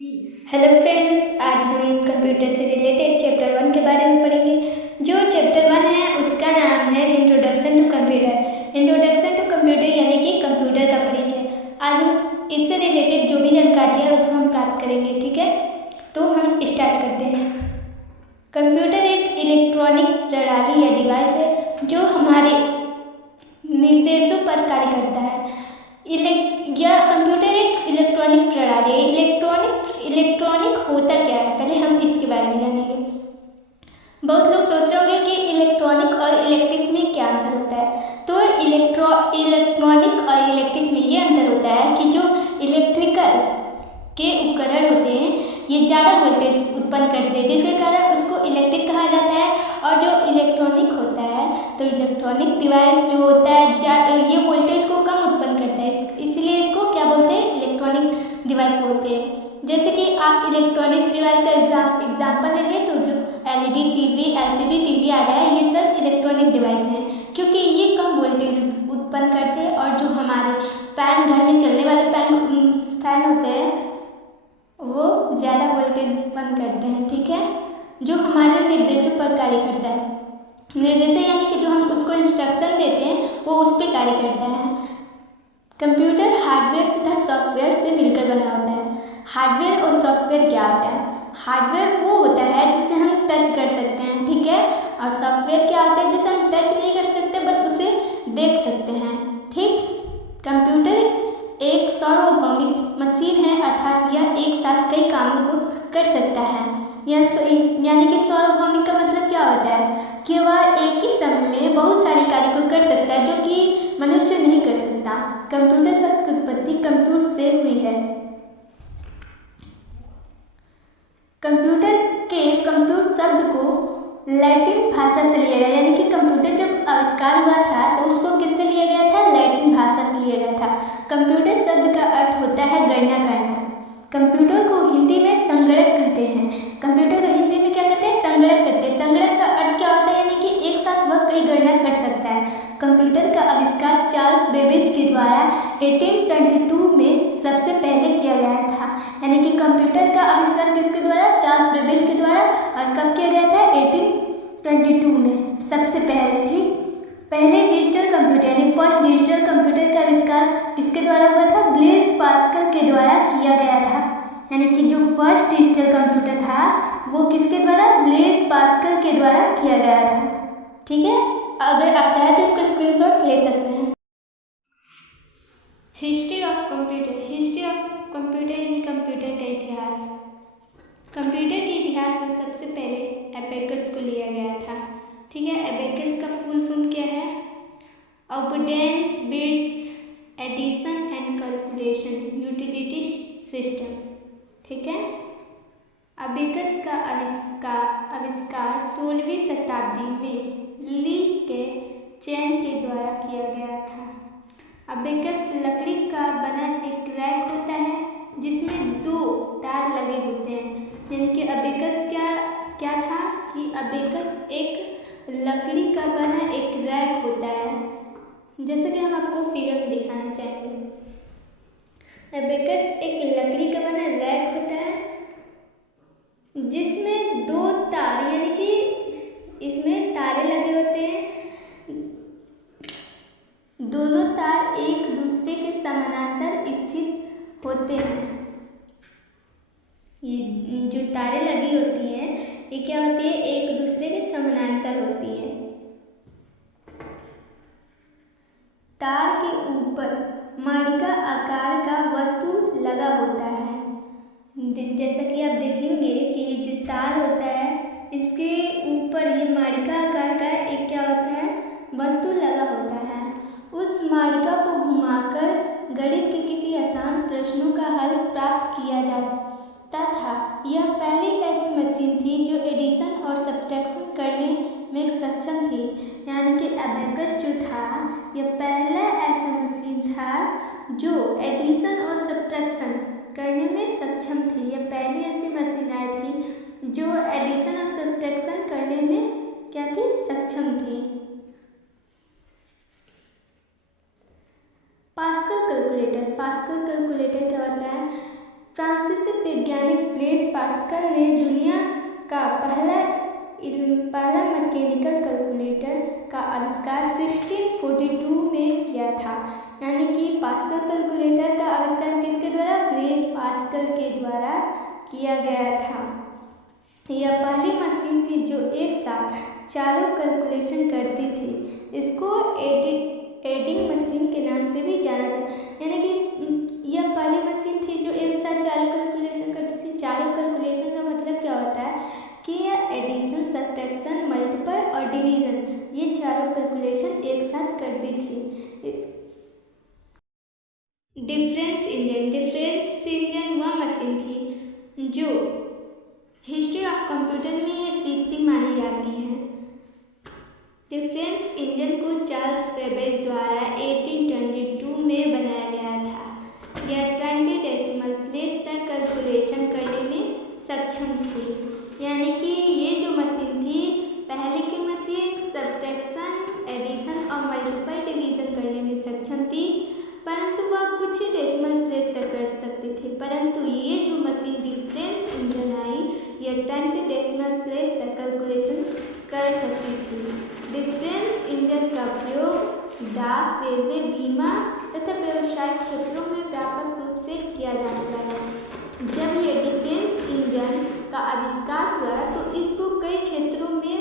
Hello friends, आज हम computer से रिलेटेड चैप्टर 1 के बारे में पढ़ेंगे। जो चैप्टर 1 है उसका नाम है introduction to computer. Introduction to computer यानी कि कंप्यूटर का परिचय। आज हम इससे रिलेटेड जो भी जानकारी है उसको हम प्राप्त करेंगे, ठीक है। तो हम स्टार्ट करते हैं। कंप्यूटर एक इलेक्ट्रॉनिक प्रणाली या डिवाइस है जो हमारे निर्देशों पर कार्य करता है। यह कंप्यूटर एक इलेक्ट्रॉनिक प्रणाली है। इलेक्ट्रॉनिक होता क्या है, पहले हम इसके बारे में जानेंगे। बहुत लोग सोचते होंगे कि इलेक्ट्रॉनिक और इलेक्ट्रिक में क्या अंतर होता है। तो इलेक्ट्रॉनिक और इलेक्ट्रिक में ये अंतर होता है कि जो इलेक्ट्रिकल के उपकरण होते हैं ये ज़्यादा वोल्टेज उत्पन्न करते हैं, जिसके कारण उसको इलेक्ट्रिक कहा जाता है। और जो इलेक्ट्रॉनिक होता है तो इलेक्ट्रॉनिक डिवाइस जो होता है ये वोल्टेज को कम उत्पन्न करता है, इसलिए इसको क्या बोलते हैं, इलेक्ट्रॉनिक डिवाइस बोलते हैं। जैसे कि आप इलेक्ट्रॉनिक्स डिवाइस का एग्जाम्पल ले लें तो जो एलईडी टीवी, एलसीडी टीवी आ रहा है ये सब इलेक्ट्रॉनिक डिवाइस हैं, क्योंकि ये कम वोल्टेज उत्पन्न करते हैं। और जो हमारे फैन, घर में चलने वाले फैन होते हैं वो ज़्यादा वोल्टेज उत्पन्न करते हैं, ठीक है। जो हमारे निर्देशों पर कार्य करता है, निर्देश यानी कि जो हम उसको इंस्ट्रक्शन देते हैं वो उस पर कार्य करता है। कंप्यूटर हार्डवेयर तथा सॉफ्टवेयर से मिलकर बना होता है। हार्डवेयर और सॉफ्टवेयर क्या होता है? हार्डवेयर वो होता है जिसे हम टच कर सकते हैं, ठीक है। और सॉफ्टवेयर क्या होता है जिसे हम टच नहीं कर सकते, बस उसे देख सकते हैं, ठीक। कंप्यूटर एक सार्वभौमिक मशीन है, अर्थात यह एक साथ कई कामों को कर सकता है। यानी कि सार्वभौमिक का मतलब क्या होता है कि वह एक ही समय में बहुत सारे कार्य को कर सकता है जो कि मनुष्य नहीं कर सकता। कंप्यूटर शब्द की उत्पत्ति कंप्यूट से हुई है। कंप्यूट शब्द को लैटिन भाषा से लिया गया, यानी कि कंप्यूटर जब आविष्कार हुआ था तो उसको किससे लिया गया था, लैटिन भाषा से लिया गया था। कंप्यूटर शब्द का अर्थ होता है गणना करना। कंप्यूटर को हिंदी में संगणक कहते हैं। कंप्यूटर को हिंदी में क्या कहते हैं, संगणक कहते हैं। संगणक का अर्थ क्या होता है, यानी कि एक साथ वह कई गणना कर सकता है। कंप्यूटर का आविष्कार चार्ल्स बेबेज के द्वारा 1822 में सबसे पहले किया गया था। यानी कि कंप्यूटर का आविष्कार किसके द्वारा, चार्ल्स बेबेज के द्वारा। और कब किया गया था, 1822 में सबसे पहले, ठीक। पहले डिजिटल कंप्यूटर यानी फर्स्ट डिजिटल कंप्यूटर का आविष्कार किसके द्वारा हुआ था, ब्लेज पास्कल के द्वारा किया गया था। यानी कि जो फर्स्ट डिजिटल कंप्यूटर था वो किसके द्वारा, ब्लेज पास्कल के द्वारा किया गया था, ठीक है। अगर आप चाहें तो इसको स्क्रीनशॉट ले सकते हैं। History of computer. History of computer यानी कंप्यूटर का इतिहास। कंप्यूटर के इतिहास में सबसे पहले एबेकस को लिया गया था, ठीक है। एबेकस का फुल फॉर्म क्या है, abundant bits addition and calculation utility system, ठीक है। अबेकस का आविष्कार 16वीं शताब्दी में ली के चैन के द्वारा किया गया था। अबेकस लकड़ी का बना एक रैक होता है जिसमें 2 तार लगे होते हैं। यानी कि अबेकस क्या था कि अबेकस एक लकड़ी का बना एक रैक होता है, जैसे कि हम आपको फिगर में दिखाना चाहेंगे। अबेकस एक लकड़ी का बना रैक होता है जिसमें 2 तार, यानी कि इसमें तारे लगे होते हैं। दोनों तार एक दूसरे के समानांतर स्थित होते हैं। ये जो तारे लगी होती हैं ये क्या होती है, एक दूसरे के समानांतर होती है। तार के ऊपर माणिका आकार का वस्तु लगा होता है। जैसा कि आप देखेंगे कि ये जो तार होता है इसके ऊपर ये माणिका आकार का एक क्या होता है, वस्तु लगा होता है। उस माणिका को घुमाकर गणित के किसी आसान प्रश्नों का हल प्राप्त किया जाता था। यह पहली ऐसी मशीन थी जो एडिशन और सब्ट्रैक्शन करने में सक्षम थी। यानी कि अबेकस जो था यह पहला ऐसा मशीन था जो एडिशन और सब्ट्रैक्शन करने में सक्षम थी। यह पहली ऐसी मशीन आई थी जो एडिशन और सब्ट्रैक्शन करने में क्या थी, सक्षम थी। पास्कल कैलकुलेटर क्या होता है, फ्रांसीसी वैज्ञानिक ब्लेज पास्कल ने दुनिया का पहला मैकेनिकल कैलकुलेटर का आविष्कार 1642 में किया था। यानी कि पास्कल कैलकुलेटर का आविष्कार किसके द्वारा? ब्लेज पास्कल के द्वारा किया गया था। यह पहली मशीन थी जो एक साथ चारों कैलकुलेशन करती थी। इसको एडिंग मशीन के नाम से भी जाना था। यानी कि यह पहली मशीन थी जो एक साथ चारों कैलकुलेशन करती थी। चारों कैलकुलेशन का मतलब क्या होता है कि यह एडिशन, सब्ट्रैक्शन, मल्टीपल और डिवीजन, ये चारों कैलकुलेशन एक साथ करती थी। डिफरेंस इंजन वह मशीन थी जो हिस्ट्री ऑफ कंप्यूटर में ये तीसरी मानी जाती है। डिफरेंस इंजन को चार्ल्स बेबेज द्वारा 1822 में बनाया गया था। यह 20 डेसिमल प्लेस तक कैलकुलेशन करने में सक्षम थी। यानी कि ये जो मशीन थी, पहले की मशीन सब्ट्रैक्शन, एडिशन और मल्टीपल डिवीजन करने में सक्षम थी, परंतु वह कुछ ही डेसिमल प्लेस तक कर सकती थी। परंतु ये जो मशीन डिफरेंस इंजन आई, यह 20 डेसिमल प्लेस तक कैलकुलेशन कर सकती थी। डिफरेंस इंजन का प्रयोग डाक, रेलवे, बीमा तथा व्यावसायिक क्षेत्रों में व्यापक रूप से किया जाने लगा। जब यह डिफरेंस इंजन का आविष्कार हुआ तो इसको कई क्षेत्रों में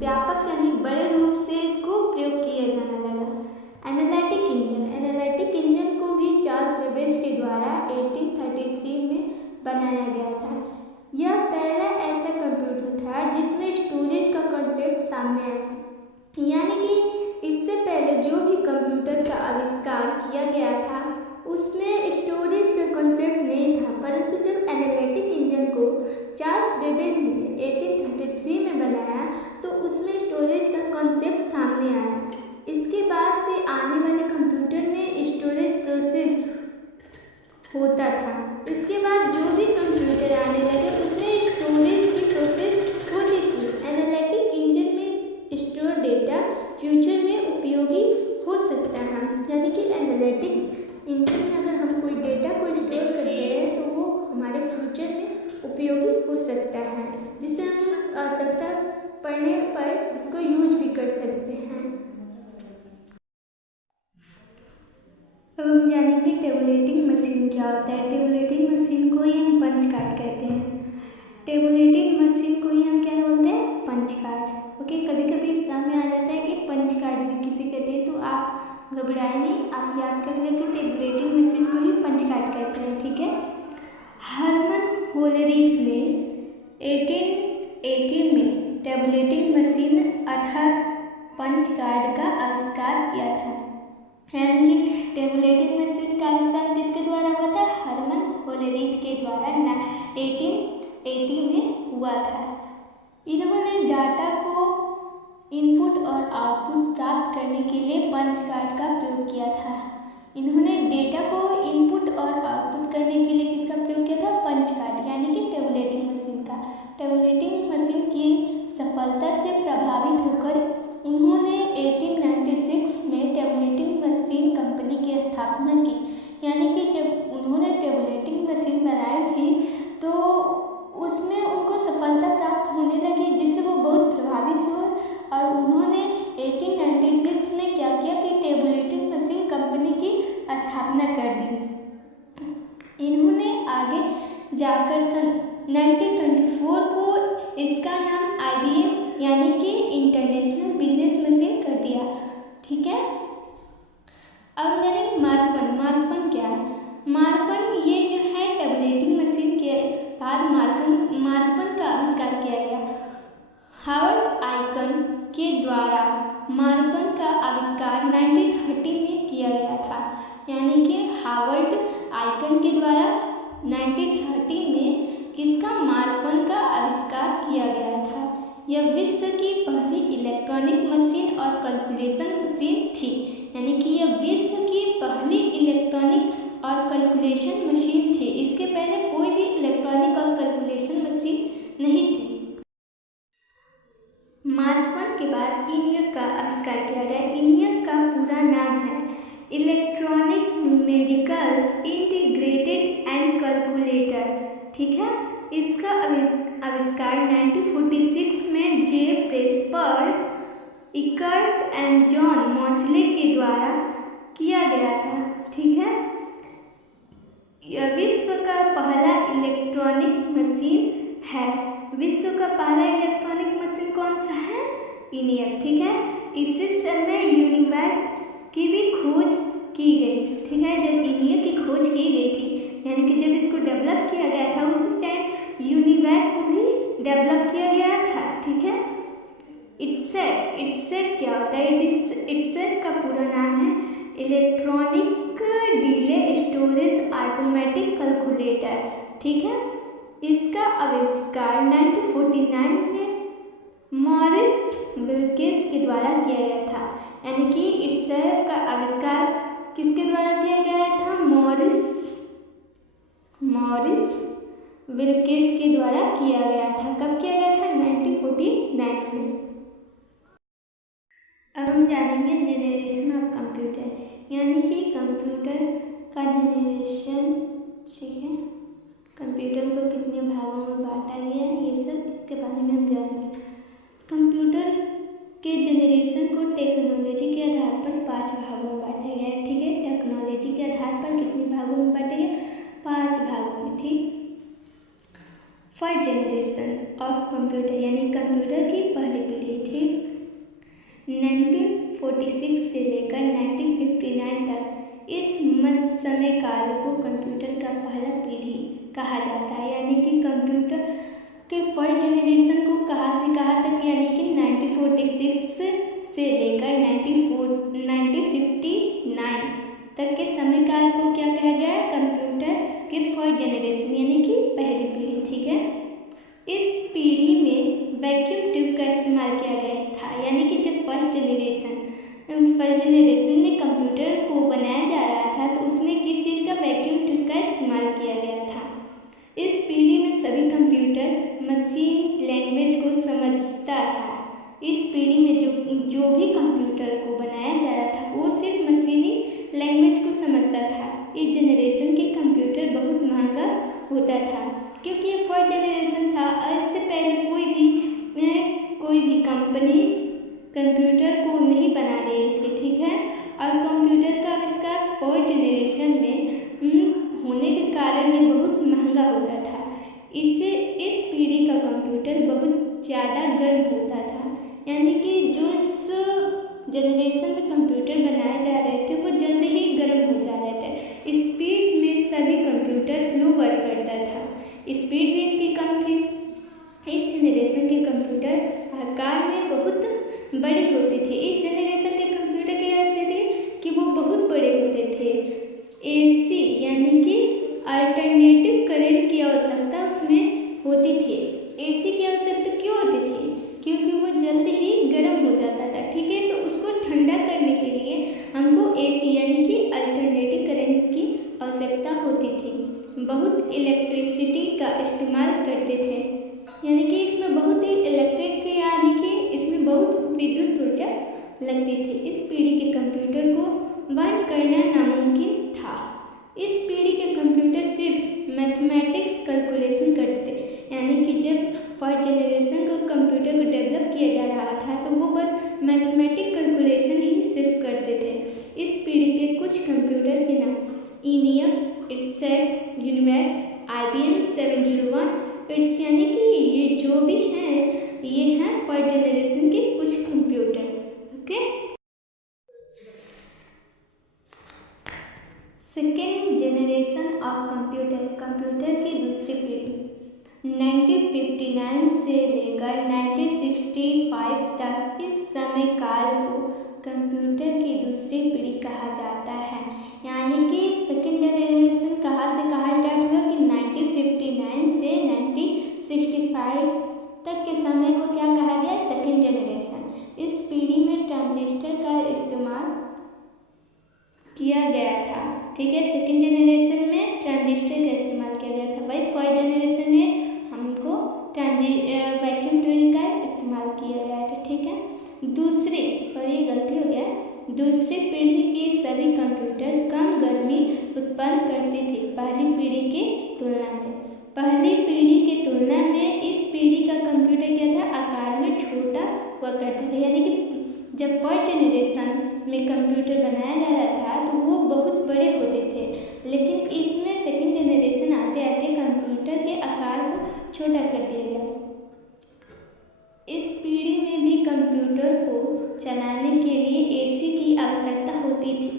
व्यापक यानी बड़े रूप से इसको प्रयोग किया जाने लगा। एनालिटिक इंजन को भी चार्ल्स बेबेज के द्वारा 1833 में बनाया गया था। यह पहला ऐसा कंप्यूटर था जिसमें स्टोरेज का कॉन्सेप्ट सामने आया। यानी कि इससे पहले जो भी कंप्यूटर का आविष्कार किया गया था उसमें स्टोरेज का कॉन्सेप्ट नहीं था, परंतु जब एनालिटिक इंजन को चार्ल्स बेबेज ने 1833 में बनाया तो उसमें स्टोरेज का कॉन्सेप्ट सामने आया। इसके बाद से आने वाले कंप्यूटर में स्टोरेज प्रोसेस होता था। इसके बाद जो भी कंप्यूटर आने लगे उसमें स्टोरेज की प्रोसेस होती थी। एनालिटिक इंजन में स्टोर डेटा फ्यूचर में उपयोगी हो सकता है। यानी कि एनालिटिक इंजन में अगर हम कोई डेटा को स्टोर करते हैं तो वो हमारे फ्यूचर में उपयोगी हो सकता है, जिसे हम आवश्यकता पड़ने पर उसको यूज भी कर सकते हैं। अब हम जानेंगे टेबुलेटिंग मशीन क्या होता है। टेबुलेटिंग मशीन को ही हम पंच कार्ड कहते हैं। टेबुलेटिंग मशीन को ही हम क्या बोलते हैं? Punch card. ओके, कभी कभी एग्जाम में आ जाता है कि पंच कार्ड भी किसे कहते हैं, तो आप घबराए नहीं, आप याद कर लें कि टेबुलेटिंग मशीन को ही पंच कार्ड कहते हैं। ठीक है। हरमन होलरीथ ने 1880 में टेबुलेटिंग मशीन अर्थात पंच कार्ड का आविष्कार किया था। यानी कि टेबुलेटिंग मशीन का आविष्कार किसके द्वारा हुआ था? हरमन होलरीथ के द्वारा 1880 में हुआ था। इन्होंने डाटा को इनपुट और आउटपुट प्राप्त करने के लिए पंच कार्ड का प्रयोग किया था। इन्होंने डेटा को इनपुट और आउटपुट करने के लिए किसका प्रयोग किया था? पंच कार्ड, यानी कि टेबुलेटिंग मशीन का। टेबुलेटिंग मशीन की सफलता से प्रभावित होकर उन्होंने 1896 में टेबुलेटिंग मशीन कंपनी की स्थापना की। यानी कि जब उन्होंने टेबुलेटिंग मशीन बनाई थी तो उसमें उनको सफलता प्राप्त होने लगी, जिससे वो बहुत प्रभावित हुए और उन्होंने 1896 में क्या किया कि टेबुलेटिंग मशीन कंपनी की स्थापना कर दी। इन्होंने आगे जाकर सन 1924 को इसका नाम IBM यानी कि इंटरनेशनल बिजनेस मशीन कर दिया। ठीक है। अब हम जानेंगे मार्क वन क्या है। मार्क वन ये जो है टेबुलेटिंग मशीन के बाद मार्क वन का आविष्कार किया गया। हावर्ड आइकन के द्वारा मार्क वन का आविष्कार 1930 में किया गया था। यानी कि हावर्ड आइकन के द्वारा 1930 में किसका? मार्क वन का आविष्कार किया गया था। यह विश्व की पहली इलेक्ट्रॉनिक मशीन और कैलकुलेशन मशीन थी। यानी कि यह विश्व की पहली इलेक्ट्रॉनिक और कैलकुलेशन मशीन थी। इसके पहले कोई भी इलेक्ट्रॉनिक और कैलकुलेशन मशीन नहीं थी। मार्क वन के बाद ENIAC का आविष्कार किया गया। ENIAC का पूरा नाम है electronic numericals integrated and calculator, ठीक है। इसका आविष्कार 1946 में जे प्रेस्पर, इकर्ट एंड जॉन मॉचले के द्वारा किया गया था, ठीक है। यह विश्व का पहला इलेक्ट्रॉनिक मशीन है। विश्व का पहला इलेक्ट्रॉनिक मशीन कौन सा है? ENIAC, ठीक है। इसी समय यूनिवैक की भी खोज की गई, ठीक है। जब ENIAC की खोज की गई थी, यानी कि जब इसको डेवलप किया गया था, उस टाइम यूनिवैक को भी डेवलप किया गया था, ठीक है। इट्सेक क्या होता है? इट्सेक का पूरा नाम है electronic delay storage automatic calculator, ठीक है। इसका आविष्कार 1949 में मॉरिस विल्किस के द्वारा किया गया था, यानी कि इट्सेक का आविष्कार किसके द्वारा किया गया था? मॉरिस विल्किस के द्वारा किया गया था। कब किया गया था? 1949 में। अब हम जानेंगे जनरेशन ऑफ कंप्यूटर, यानी कि कंप्यूटर का जनरेशन, ठीक है। कंप्यूटर को कितने भागों में बांटा गया है, ये सब इसके बारे में हम जानेंगे। कंप्यूटर के जनरेशन को टेक्नोलॉजी के आधार पर 5 भागों में बांटा गया है, ठीक है। टेक्नोलॉजी के आधार पर कितने भागों में बांटे गए? 5 भागों में, ठीक। फर्स्ट जनरेशन ऑफ कंप्यूटर, यानी कंप्यूटर की पहली पीढ़ी, ठीक। 1946 से लेकर 1959 तक इस मध्य समय काल को कंप्यूटर का पहला पीढ़ी कहा जाता है, यानी कि कंप्यूटर के फर्स्ट जनरेशन को कहाँ से कहाँ तक, यानी कि 1946 से लेकर 1959 तक के समय काल को क्या कहा गया है? कंप्यूटर के फर्स्ट जनरेशन, यानी कि पहली पीढ़ी, ठीक है। इस पीढ़ी में वैक्यूम ट्यूब का इस्तेमाल किया गया था, यानी कि जब फर्स्ट जनरेशन में कंप्यूटर को बनाया जा रहा था, तो उसमें किस चीज़ का? वैक्यूम ट्यूब का इस्तेमाल किया गया था। इस पीढ़ी में सभी कंप्यूटर मशीन लैंग्वेज को समझता था। इस पीढ़ी में जो भी कंप्यूटर को बनाया जा रहा था, वो सिर्फ मशीनी लैंग्वेज को समझता था। इस जनरेशन के कंप्यूटर बहुत महंगा होता था, क्योंकि ये फर्स्ट जनरेशन था और इससे पहले कोई भी कंपनी कंप्यूटर को नहीं बना रही थी, ठीक है। और कंप्यूटर का आविष्कार फर्स्ट जनरेशन में होने के कारण ये बहुत महंगा होता था। इस पीढ़ी का कंप्यूटर बहुत ज़्यादा गर्म होता था, यानी कि जो इस जनरेशन में कंप्यूटर बनाए जा रहे थे, वो जल्दी ही गर्म हो जा रहे थे। स्पीड में सभी कंप्यूटर स्लो वर्क करता था, स्पीड भी इनकी कम थी। इस जनरेशन के कंप्यूटर आकार में बहुत बड़े होते थे। इस जनरेशन के कंप्यूटर क्या होते थे कि वो बहुत बड़े होते थे। AC यानी कि अल्टरनेटिव करंट की आवश्यकता उसमें होती थी। AC की आवश्यकता क्यों होती थी? क्योंकि वो जल्दी ही गर्म हो जाता था, ठीक है। तो उसको ठंडा करने के लिए हमको AC यानी कि अल्टरनेटिव करंट की आवश्यकता होती थी। बहुत इलेक्ट्रिसिटी का इस्तेमाल करते थे, यानी कि इसमें बहुत ही इलेक्ट्रिक यानी कि इसमें बहुत विद्युत ऊर्जा लगती थी। इस पीढ़ी के कंप्यूटर को बंद करना नामुमकिन था। इस पीढ़ी के कंप्यूटर सिर्फ मैथमेटिक्स कैलकुलेशन करते थे, यानी कि जब फर्स्ट जनरेशन को कंप्यूटर को डेवलप किया जा रहा था, तो वो बस मैथमेटिक कैलकुलेशन ही सिर्फ करते थे। इस पीढ़ी के कुछ कंप्यूटर के नाम ENIAC, इट्सेक, यूनिवैक, IBM 701, इट्स, यानी कि ये जो भी हैं, ये हैं फर्स्ट जनरेशन के कुछ computer, okay. Second generation of computer, computer की दूसरी पीढ़ी 1959 से लेकर 1965 तक इस समय काल को कंप्यूटर की दूसरी पीढ़ी कहा जाता है, यानी कि सेकेंड जनरेशन कहाँ से कहाँ स्टार्ट हुआ कि 1959 से 1965 तक के समय को क्या कहा गया? Second generation. इस पीढ़ी में ट्रांजिस्टर का इस्तेमाल किया गया था, ठीक है। सेकेंड जनरेशन में ट्रांजिस्टर का इस्तेमाल किया गया था। भाई फर्स्ट जनरेशन में हमको वैक्यूम ट्यूब का इस्तेमाल किया गया था, ठीक है। दूसरी पीढ़ी के सभी कंप्यूटर कम गर्मी उत्पन्न करती थी पहली पीढ़ी की तुलना में। पहली पीढ़ी की तुलना में इस पीढ़ी का कंप्यूटर क्या था, आकार में छोटा हुआ करता था। यानी कि जब फर्स्ट जनरेशन में कंप्यूटर बनाया जा रहा था तो वो बहुत बड़े होते थे, लेकिन इसमें सेकंड जनरेशन आते आते कंप्यूटर के आकार को छोटा कर दिया गया। इस पीढ़ी में भी कंप्यूटर को चलाने के लिए एसी की आवश्यकता होती थी।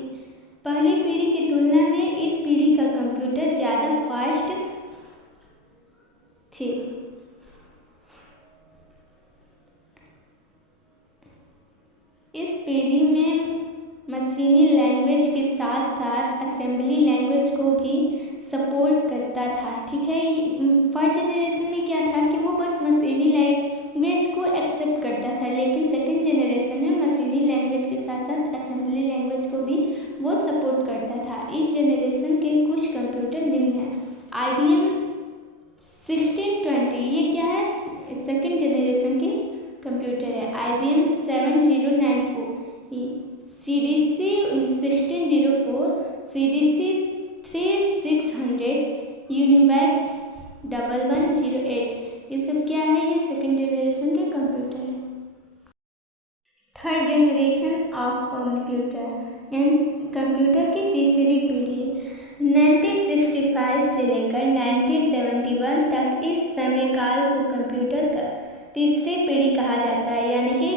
पहली पीढ़ी की तुलना में इस पीढ़ी का कंप्यूटर ज़्यादा फास्ट थे। इस पीढ़ी में मशीनी लैंग्वेज के साथ साथ असेंबली लैंग्वेज को भी सपोर्ट करता था। ठीक है, फर्स्ट जनरेशन में क्या था कि वो बस मशीनी लैंग्वेज को एक्सेप्ट करता था, लेकिन सेकंड जनरेशन में मशीनी लैंग्वेज के साथ साथ असेंबली लैंग्वेज को भी वो सपोर्ट करता था। इस जनरेशन के कुछ कंप्यूटर निम्न हैं। IBM 1620, ये क्या है, सेकंड जनरेशन के कंप्यूटर है। IBM 7094, CDC 1604, CDC 3600, UNIVAC 1108, ये सब क्या है, ये सेकंड जनरेशन के कंप्यूटर है। थर्ड जनरेशन ऑफ कंप्यूटर यानी कंप्यूटर की तीसरी पीढ़ी 1965 से लेकर 1971 तक इस समय काल को कंप्यूटर का तीसरी पीढ़ी कहा जाता है। यानी कि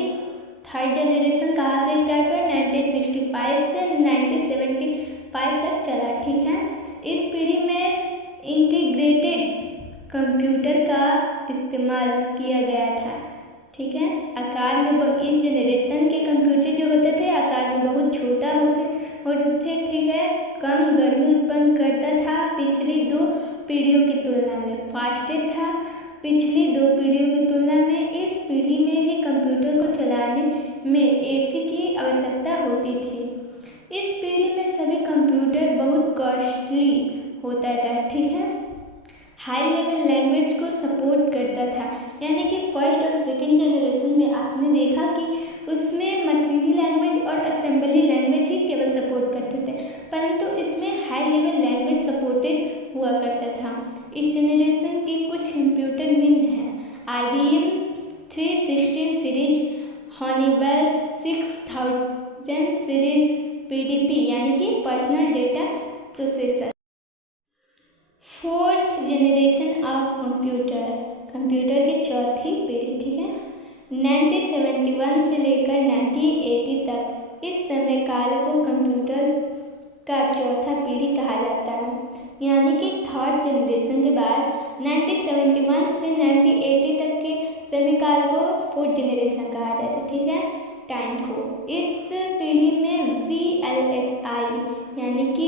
थर्ड जनरेशन कहाँ से स्टार्ट कर 1965 से 1975 तक चला। ठीक है, इस पीढ़ी में इंटीग्रेटेड कंप्यूटर का इस्तेमाल किया गया था। ठीक है, आकार में इस जनरेशन के कंप्यूटर जो होते थे आकार में बहुत छोटा होते थे। ठीक है, कम गर्मी उत्पन्न करता था, पिछली दो पीढ़ियों की तुलना में फास्टेस्ट था। पिछली दो पीढ़ियों की तुलना में इस पीढ़ी में भी कंप्यूटर को चलाने में एसी की आवश्यकता होती थी। इस पीढ़ी में सभी कंप्यूटर बहुत कॉस्टली होता था। ठीक है, हाई लेवल लैंग्वेज को सपोर्ट करता था। यानी कि फर्स्ट और सेकंड जनरेशन में आपने देखा कि उसमें मशीनी लैंग्वेज और असेंबली लैंग्वेज ही केवल सपोर्ट करते थे, परंतु इसमें हाई लेवल लैंग्वेज सपोर्टेड हुआ करता था। इस जनरेशन के कुछ कंप्यूटर निम्न हैं। IBM 316 सीरीज, हॉनीवेल 6000 सीरीज PDP यानी कि personal data processor. Fourth generation of computer, computer की चौथी पीढ़ी। ठीक है, 1971 से लेकर 1980 तक इस समय काल को कंप्यूटर का चौथा पीढ़ी कहा जाता है। यानी कि थर्ड जनरेशन के बाद 1971 से 1980 तक के समय काल को फोर्थ जनरेशन कहा जाता है। ठीक है, टाइम को इस पीढ़ी में VLSI यानी कि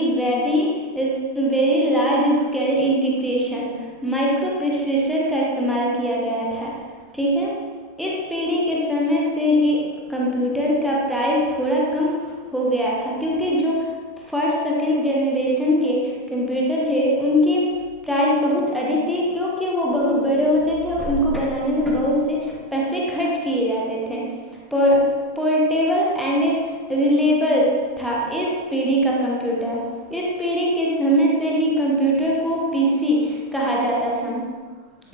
very large scale integration micro processor का इस्तेमाल किया गया था। ठीक है, इस पीढ़ी के समय से ही कंप्यूटर का प्राइस थोड़ा कम हो गया था, क्योंकि जो फर्स्ट सेकेंड जनरेशन के कंप्यूटर थे उनकी प्राइस बहुत अधिक थी, क्योंकि वो बहुत बड़े होते थे, उनको बनाने में बहुत से पैसे खर्च किए जाते थे। पोर्टेबल एंड रिलेबल्स था इस पीढ़ी का कंप्यूटर। इस पीढ़ी के समय से ही कंप्यूटर को PC कहा जाता था।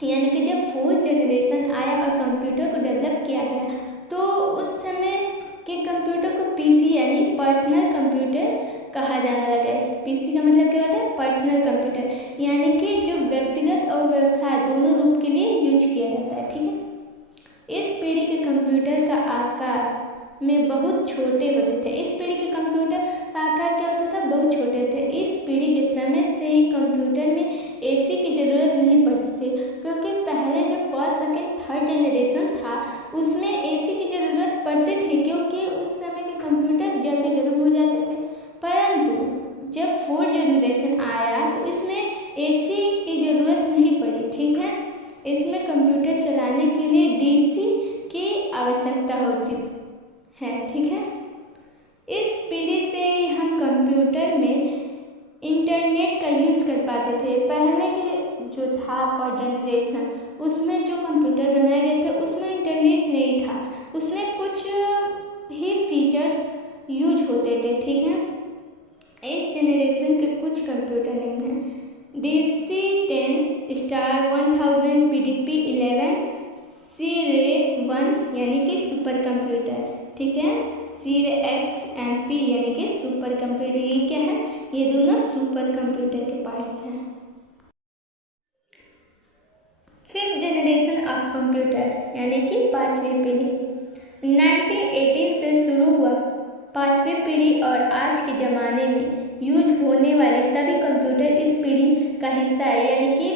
यानी कि जब फोर्थ जनरेशन आया और कंप्यूटर को डेवलप किया गया तो उस समय के कंप्यूटर को PC यानी पर्सनल कंप्यूटर कहा जाने लगा। PC का मतलब क्या होता है, पर्सनल कंप्यूटर, यानी कि जो व्यक्तिगत और व्यवसाय दोनों रूप के लिए यूज किया जाता है। ठीक है, इस पीढ़ी के कंप्यूटर का आकार में बहुत छोटे होते थे। इस पीढ़ी के कंप्यूटर का आकार क्या होता था, बहुत छोटे थे। इस पीढ़ी के समय से ही कंप्यूटर में AC की ज़रूरत नहीं पड़ती थी, क्योंकि पहले जो फर्स्ट सेकेंड थर्ड जनरेशन था उसमें AC की ज़रूरत पड़ती थी, क्योंकि उस समय के कंप्यूटर जल्दी गर्म हो जाते थे। परंतु जब फोर्थ जनरेशन आया तो इसमें AC की ज़रूरत नहीं पड़ी। ठीक है, इसमें कंप्यूटर चलाने के लिए DC की आवश्यकता होती है। ठीक है, इस पीढ़ी से हम कंप्यूटर में इंटरनेट का यूज़ कर पाते थे। पहले के जो था फर्स्ट जनरेशन उसमें जो कंप्यूटर बनाए गए थे उसमें इंटरनेट नहीं था, उसमें कुछ ही फीचर्स यूज होते थे। ठीक है, इस जनरेशन के कुछ कंप्यूटर निम्न हैं। DC-10 स्टार 1000 PDP-11 C-Ray-1 यानी कि सुपर कंप्यूटर, ठीक है। C-Ray-X-MP यानी कि सुपर कंप्यूटर, ये क्या है, ये दोनों सुपर कंप्यूटर के पार्ट्स हैं। फिफ्थ जनरेशन ऑफ कंप्यूटर यानी कि पाँचवीं पीढ़ी 1918 से शुरू हुआ। पाँचवीं पीढ़ी और आज के ज़माने में यूज होने वाले सभी कंप्यूटर इस पीढ़ी का हिस्सा है, यानी कि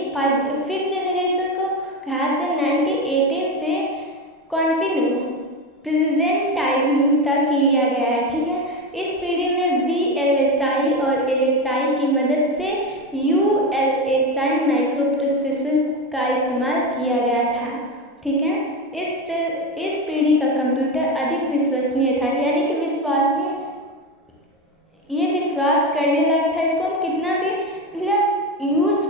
फिफ्थ जनरेशन को कहा से 1918 से कंटिन्यू प्रेजेंट टाइम तक लिया गया है, ठीक है। इस पीढ़ी में VLSI और LSI की मदद से ULSI माइक्रो प्रोसेसर का इस्तेमाल किया गया था, ठीक है। इस पीढ़ी का कंप्यूटर अधिक विश्वसनीय था, यानी कि ये विश्वास करने लायक था। इसको हम कितना भी मतलब यूज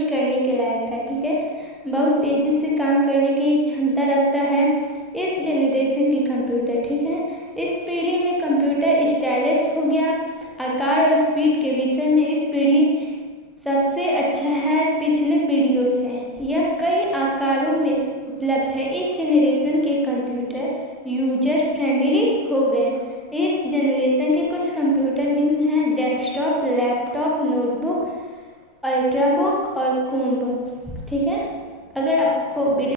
करने के लायक था, ठीक है। बहुत तेज़ी से काम करने की क्षमता रखता है इस जनरेशन की कंप्यूटर, ठीक है। इस पीढ़ी में कंप्यूटर स्टाइलिश हो गया। आकार और स्पीड के विषय में इस पीढ़ी सबसे अच्छा है पिछले पीढ़ियों से। यह कई आकारों में उपलब्ध है। इस जनरेशन के कंप्यूटर यूजर फ्रेंडली हो गए। इस जनरेशन के कुछ कंप्यूटर निम्न हैं: डेस्कटॉप, लैपटॉप, नोटबुक, अल्ट्राबुक और क्रोमबुक, ठीक है। अगर आपको वीडियो